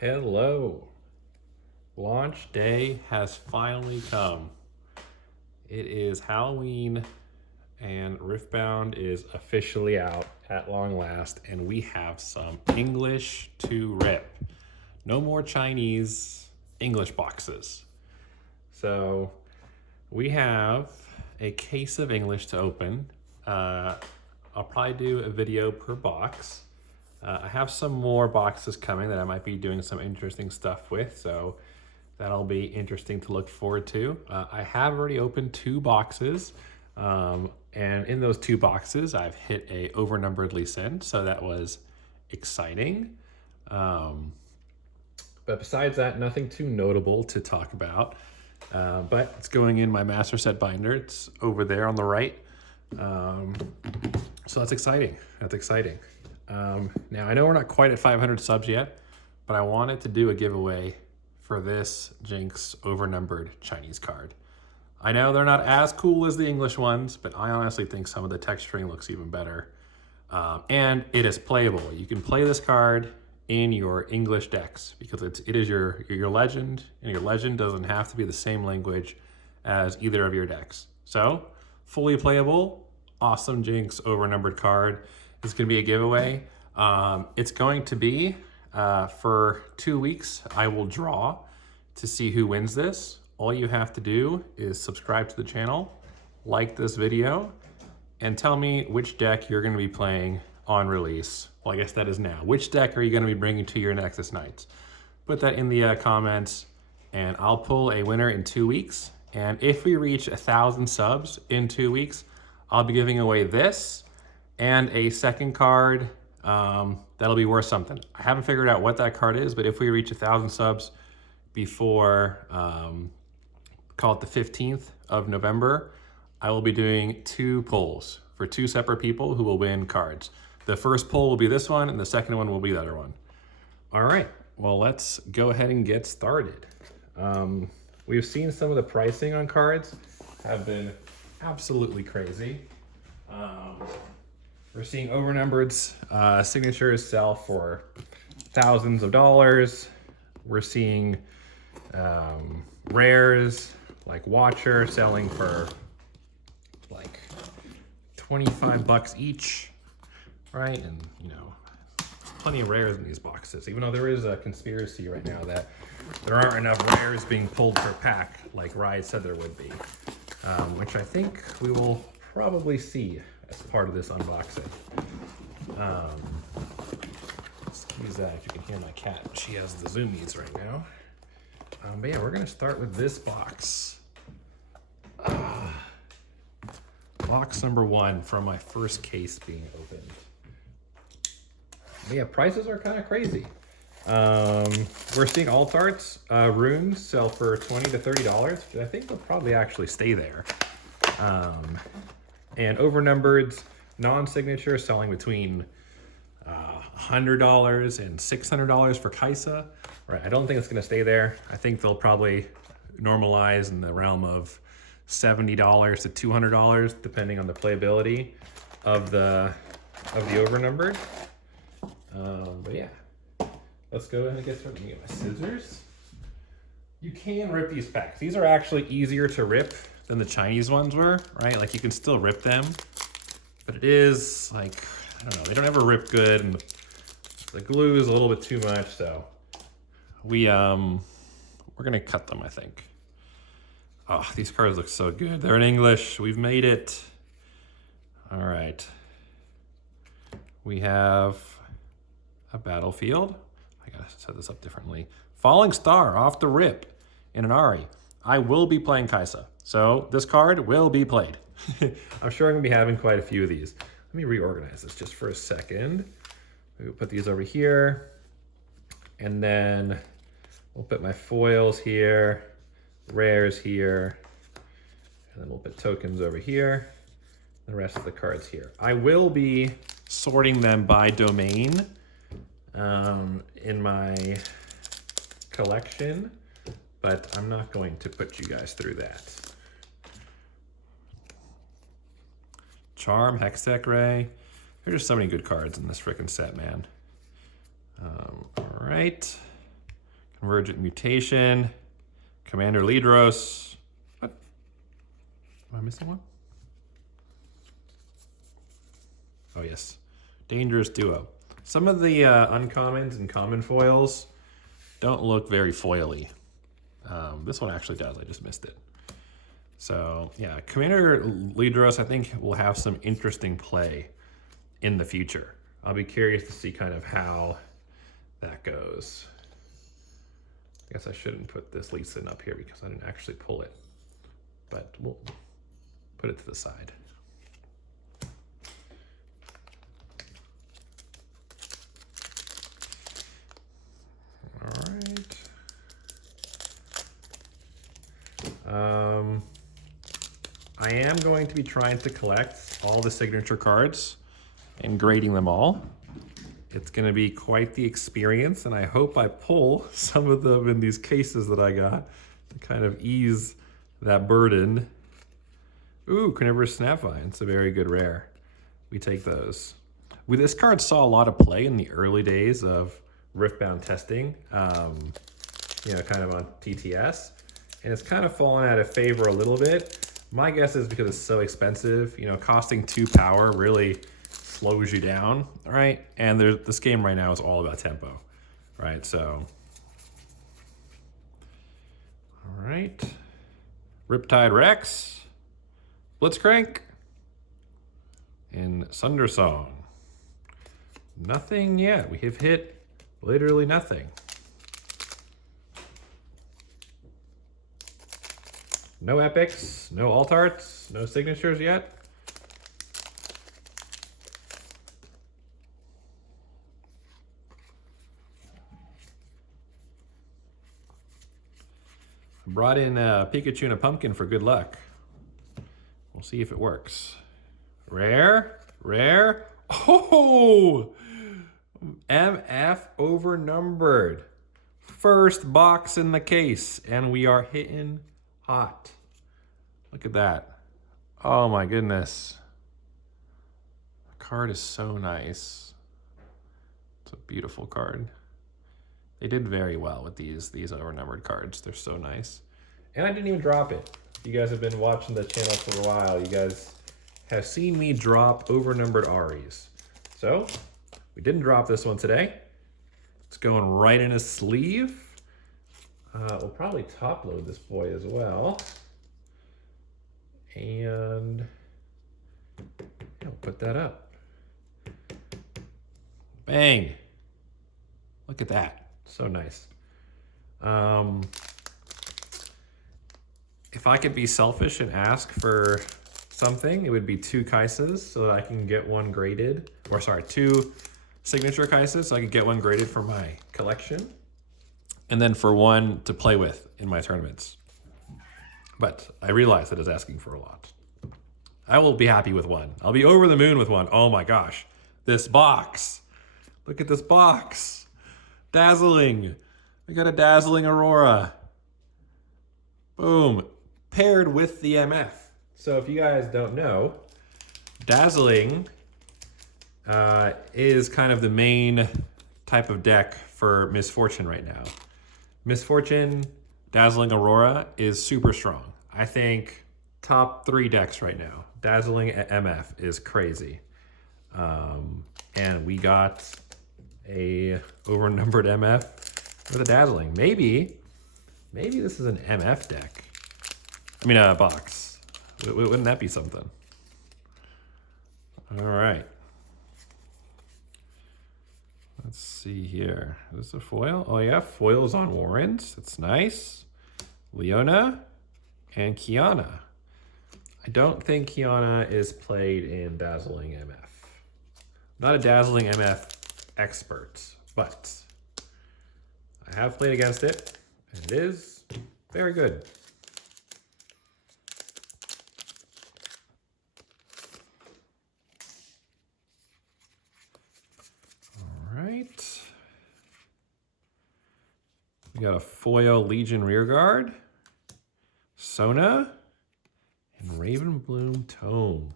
Hello. Launch day has finally come. It is Halloween and Riftbound is officially out at long last, and we have some English to rip. No more Chinese English boxes. So we have a case of English to open. I'll probably do a video per box. I have some more boxes coming that I might be doing some interesting stuff with, so that'll be interesting to look forward to. I have already opened 2 boxes, and in those 2 boxes, I've hit a overnumbered lease in, so that was exciting. But besides that, nothing too notable to talk about. But it's going in my master set binder. It's over there on the right. So that's exciting. That's exciting. Now I know we're not quite at 500 subs yet, but I wanted to do a giveaway for this Jinx overnumbered Chinese card. I know they're not as cool as the English ones, but I honestly think some of the texturing looks even better. And it is playable. You can play this card in your English decks because it is your legend, and your legend doesn't have to be the same language as either of your decks. So fully playable, awesome Jinx overnumbered card. It's going to be a giveaway. It's going to be for 2 weeks. I will draw to see who wins this. All you have to do is subscribe to the channel, like this video, and tell me which deck you're going to be playing on release. Well, I guess that is now. Which deck are you going to be bringing to your Nexus Nights? Put that in the comments, and I'll pull a winner in 2 weeks. And if we reach 1,000 subs in 2 weeks, I'll be giving away this and a second card that'll be worth something. I haven't figured out what that card is, but if we reach 1,000 subs before, call it the 15th of November, I will be doing 2 polls for 2 separate people who will win cards. The first poll will be this one, and the second one will be the other one. All right, well, let's go ahead and get started. We've seen some of the pricing on cards have been absolutely crazy. We're seeing overnumbered signatures sell for thousands of dollars. We're seeing rares like Watcher selling for like 25 bucks each, right? And you know, plenty of rares in these boxes, even though there is a conspiracy right now that there aren't enough rares being pulled per pack like Rye said there would be, which I think we will probably see as part of this unboxing. Excuse that if you can hear my cat. She has the zoomies right now. But yeah, we're gonna start with this box. Box number 1 from my first case being opened. But yeah, prices are kind of crazy. We're seeing alt arts, runes sell for $20 to $30, which I think will probably actually stay there. And overnumbered non-signature selling between $100 and $600 for Kaisa. Right, I don't think it's going to stay there. I think they'll probably normalize in the realm of $70 to $200, depending on the playability of the overnumbered. But yeah, let's go ahead and get started. Let me get my scissors. You can rip these packs. These are actually easier to rip than the Chinese ones were, right? Like you can still rip them, but it is like, I don't know, they don't ever rip good, and the glue is a little bit too much, so we're gonna cut them, I think. Oh, these cards look so good. They're in English. We've made it. All right. We have a battlefield. I gotta set this up differently. Falling Star off the rip in an Ari. I will be playing Kaisa, so this card will be played. I'm sure I'm gonna be having quite a few of these. Let me reorganize this just for a second. We'll put these over here, and then we'll put my foils here, rares here, and then we'll put tokens over here, the rest of the cards here. I will be sorting them by domain in my collection, but I'm not going to put you guys through that. Charm, Hextech Ray. There's just so many good cards in this frickin' set, man. All right. Convergent Mutation, Commander Lidros. What? Am I missing one? Oh yes, Dangerous Duo. Some of the uncommons and common foils don't look very foily. This one actually does, I just missed it. So yeah, Commander Lidros I think will have some interesting play in the future. I'll be curious to see kind of how that goes. I guess I shouldn't put this Lee Sin up here because I didn't actually pull it, but we'll put it to the side. All right. I am going to be trying to collect all the signature cards and grading them all. It's going to be quite the experience, and I hope I pull some of them in these cases that I got to kind of ease that burden. Ooh, Carnivorous Snapvine. It's a very good rare. We take those. This card saw a lot of play in the early days of Riftbound testing, you know, kind of on TTS, and it's kind of fallen out of favor a little bit. My guess is because it's so expensive, you know, costing 2 power really slows you down, right? And this game right now is all about tempo, right? So, all right. Riptide Rex, Blitzcrank, and Sundersong. Nothing yet. We have hit literally nothing. No epics, no alt arts, no signatures yet. I brought in a Pikachu and a pumpkin for good luck. We'll see if it works. Rare, rare. Oh, MF Overnumbered. First box in the case, and we are hitting hot. Look at that. Oh my goodness. The card is so nice. It's a beautiful card. They did very well with these overnumbered cards. They're so nice. And I didn't even drop it. If you guys have been watching the channel for a while, you guys have seen me drop overnumbered Aries. So we didn't drop this one today. It's going right in a sleeve. We'll probably top load this boy as well. And I'll put that up. Bang. Look at that. So nice. If I could be selfish and ask for something, it would be 2 Kaisas so that I can get one graded. Or sorry, 2 signature Kaisas so I could get one graded for my collection. And then for one to play with in my tournaments. But I realize that is asking for a lot. I will be happy with one. I'll be over the moon with one. Oh my gosh. This box. Look at this box. Dazzling. We got a Dazzling Aurora. Boom. Paired with the MF. So if you guys don't know, Dazzling is kind of the main type of deck for Misfortune right now. Misfortune, Dazzling Aurora is super strong. I think top 3 decks right now. Dazzling MF is crazy. And we got a overnumbered MF with a Dazzling. Maybe this is an MF deck. I mean, a box. Wouldn't that be something? All right. Let's see here. Is this a foil? Oh yeah, foils on Warrens. That's nice. Leona and Kiana. I don't think Kiana is played in Dazzling MF. Not a Dazzling MF expert, but I have played against it, and it is very good. We got a foil Legion Rearguard, Sona, and Ravenbloom Tome.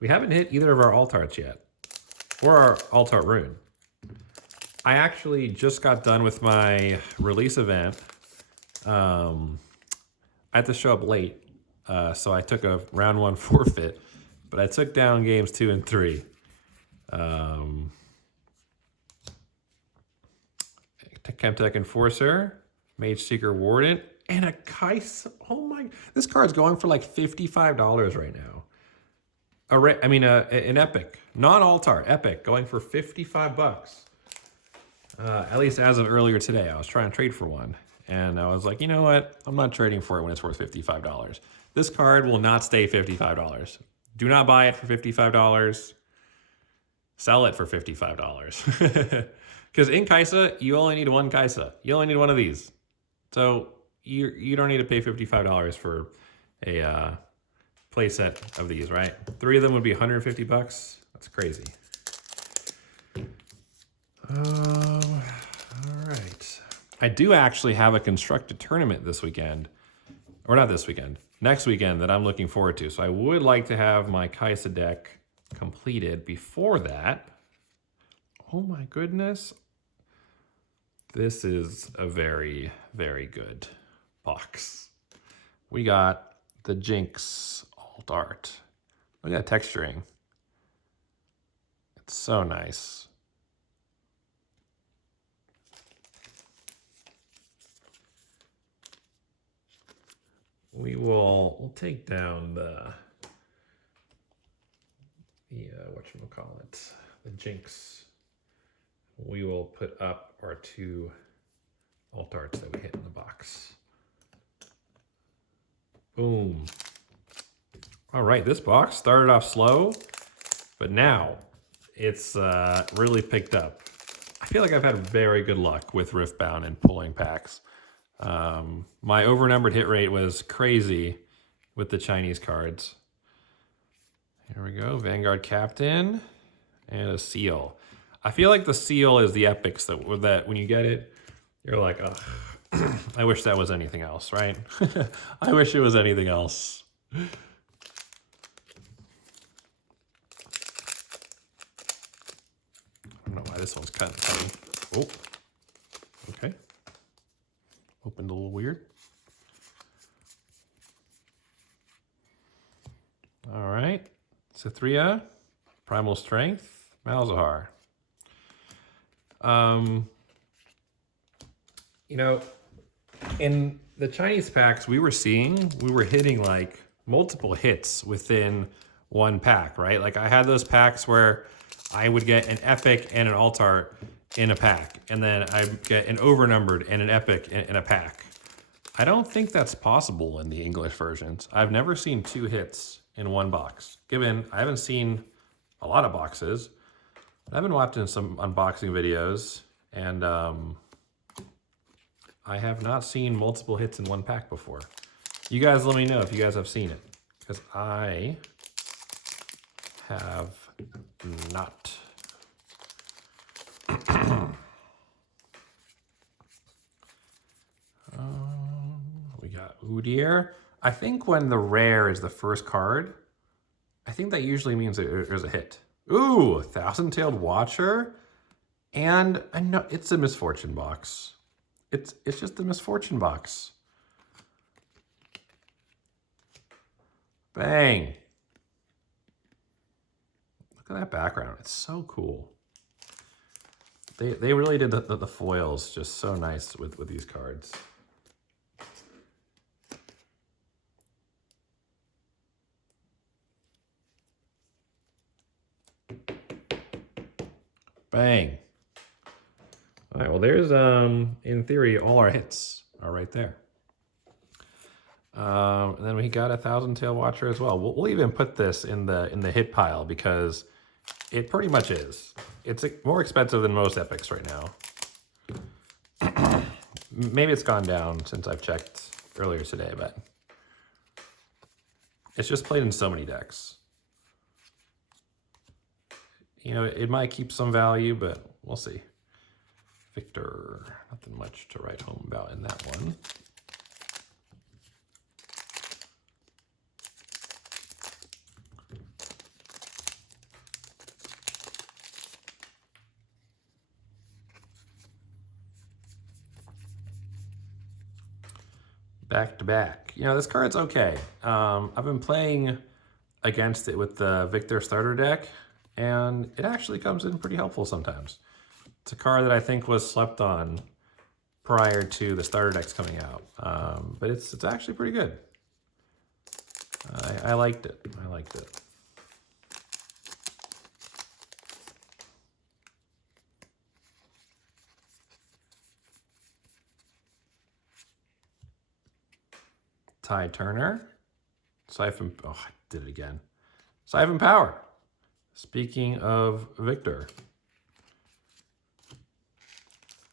We haven't hit either of our alt arts yet, or our alt art rune. I actually just got done with my release event. I had to show up late, so I took a round 1 forfeit, but I took down games 2 and 3. Chemtech Enforcer, Mage Seeker Warden, and a Kais. Oh my! This card's going for like $55 right now. An epic, non-altar epic, going for 55 bucks. At least as of earlier today, I was trying to trade for one, and I was like, you know what? I'm not trading for it when it's worth $55. This card will not stay $55. Do not buy it for $55. Sell it for $55. Because in Kaisa, you only need one Kaisa. You only need one of these. So you don't need to pay $55 for a playset of these, right? 3 of them would be 150 bucks. That's crazy. All right. I do actually have a constructed tournament this weekend. Or not this weekend. Next weekend that I'm looking forward to. So I would like to have my Kaisa deck completed before that. Oh my goodness. This is a very, very good box. We got the Jinx alt art. Look at that texturing. It's so nice. We'll take down the whatchamacallit, the Jinx. We will put up our 2 alt arts that we hit in the box. Boom. All right, this box started off slow, but now it's really picked up. I feel like I've had very good luck with Riftbound and pulling packs. My overnumbered hit rate was crazy with the Chinese cards. Here we go, Vanguard Captain and a Seal. I feel like the Seal is the epics that when you get it, you're like, oh, I wish that was anything else, right? I wish it was anything else. I don't know why this one's kind of funny. Oh, okay. Opened a little weird. All right. Cithria, Primal Strength, Malzahar. You know, in the Chinese packs we were hitting like multiple hits within one pack, right? Like I had those packs where I would get an epic and an alt art in a pack, and then I'd get an overnumbered and an epic in a pack. I don't think that's possible in the English versions. I've never seen 2 hits in one box. Given I haven't seen a lot of boxes, I've been watching some unboxing videos, and I have not seen multiple hits in one pack before. You guys let me know if you guys have seen it, because I have not. We got Udyr. I think when the rare is the first card, I think that usually means there's a hit. Ooh, Thousand-Tailed Watcher. And I know it's a misfortune box. It's just a misfortune box. Bang. Look at that background. It's so cool. They really did the foils just so nice with these cards. Bang. All right, well, there's, in theory, all our hits are right there. And then we got a Thousand-Tailed Watcher as well. We'll even put this in the hit pile because it pretty much is. It's more expensive than most epics right now. Maybe it's gone down since I've checked earlier today, but it's just played in so many decks. You know, it might keep some value, but we'll see. Victor, nothing much to write home about in that one. back to back. You know, this card's okay. I've been playing against it with the Victor starter deck, and it actually comes in pretty helpful sometimes. It's a card that I think was slept on prior to the starter decks coming out, but it's actually pretty good. I liked it. I liked it. Ty Turner. Siphon. Oh, I did it again. Siphon Power. Speaking of Victor.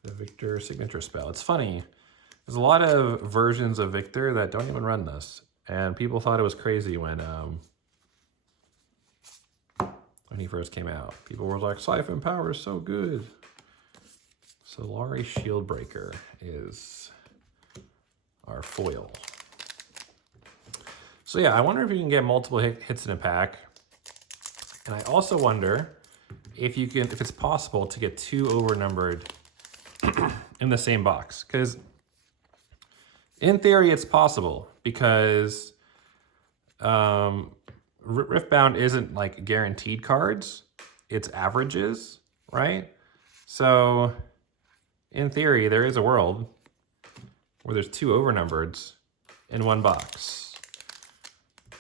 The Victor signature spell. It's funny. There's a lot of versions of Victor that don't even run this. And people thought it was crazy when he first came out. People were like, Siphon Power is so good. Solari Shieldbreaker is our foil. So yeah, I wonder if you can get multiple hits in a pack. And I also wonder if it's possible to get 2 overnumbered in the same box. Because in theory, it's possible because Riftbound isn't like guaranteed cards. It's averages, right? So in theory, there is a world where there's 2 overnumbereds in one box.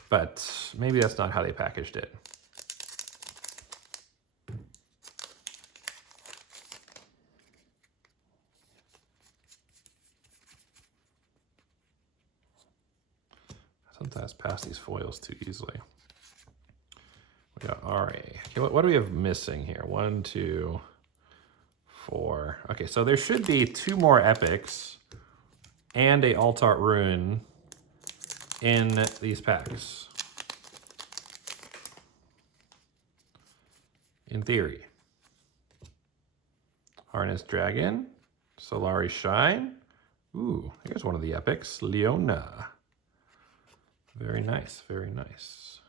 But maybe that's not how they packaged it. Sometimes pass these foils too easily. We got RA. Okay, what do we have missing here? 1, 2, 4. Okay, so there should be 2 more epics and a Alt-Art Rune in these packs. In theory. Harness Dragon, Solari Shine. Ooh, here's one of the epics, Leona. Very nice, very nice.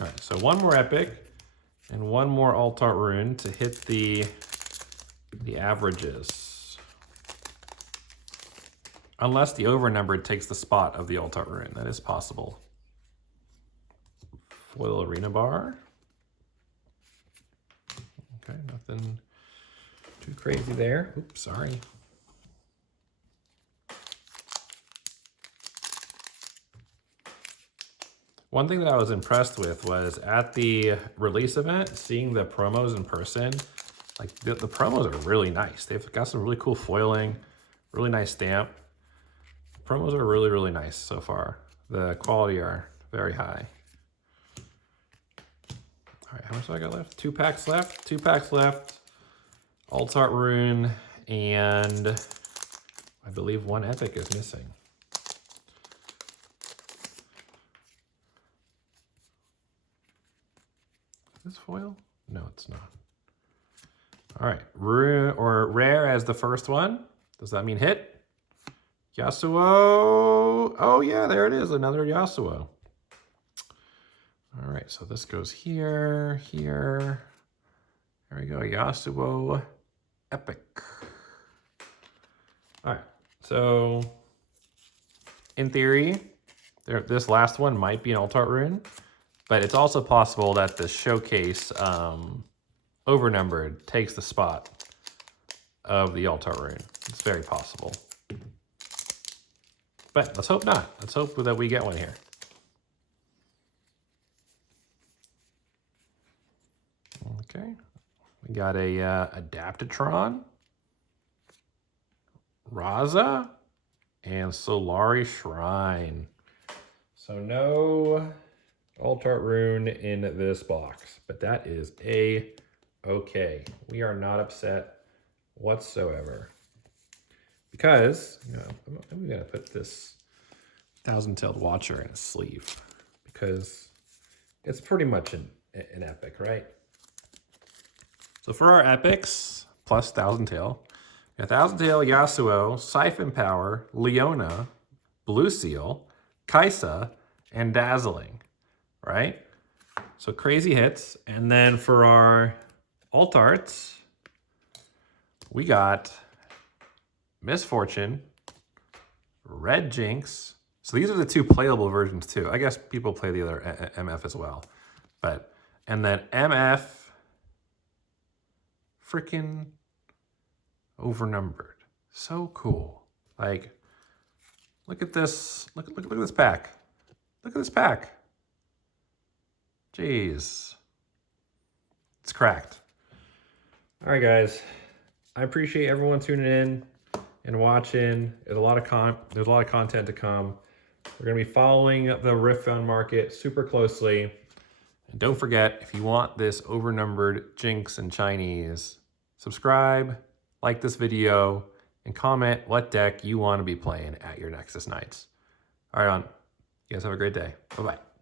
All right, so 1 more epic and 1 more Alt-Art Rune to hit the averages. Unless the overnumbered takes the spot of the Alt-Art Rune. That is possible. Foil Arena Bar. Okay, nothing too crazy there. Oops, sorry. One thing that I was impressed with was at the release event, seeing the promos in person. Like the promos are really nice. They've got some really cool foiling, really nice stamp. Promos are really, really nice so far. The quality are very high. All right, how much do I got left? 2 packs left. 2 packs left. Alt-Art Rune, and I believe 1 epic is missing. Is this foil? No, it's not. All right, rare as the first one. Does that mean hit? Yasuo. Oh yeah, there it is, another Yasuo. All right, so this goes here, here. There we go, Yasuo epic. All right, so in theory, this last one might be an Alt-Art Rune, but it's also possible that the showcase overnumbered takes the spot of the Alt-Art Rune. It's very possible. But let's hope not. Let's hope that we get one here. Okay. We got a Adaptatron, Raza, and Solari Shrine. So no Alt-Art Rune in this box, but that is okay. We are not upset whatsoever. Because, you know, I'm gonna put this Thousand-Tailed Watcher in a sleeve because it's pretty much an epic, right? So for our epics, plus Thousand-Tail, we got Thousand-Tail, Yasuo, Siphon Power, Leona, Blue Seal, Kaisa, and Dazzling, right? So crazy hits. And then for our alt arts, we got Misfortune, Red Jinx. So these are the 2 playable versions too. I guess people play the other MF as well. And then MF freaking Overnumbered. So cool. Like, look at this. Look at this pack. Look at this pack. Jeez. It's cracked. All right, guys. I appreciate everyone tuning in and watching. There's a lot of content to come. We're going to be following the Riftbound market super closely. And don't forget, if you want this overnumbered Jinx and Chinese, subscribe, like this video, and comment what deck you want to be playing at your Nexus Nights. All right, you guys have a great day. Bye-bye.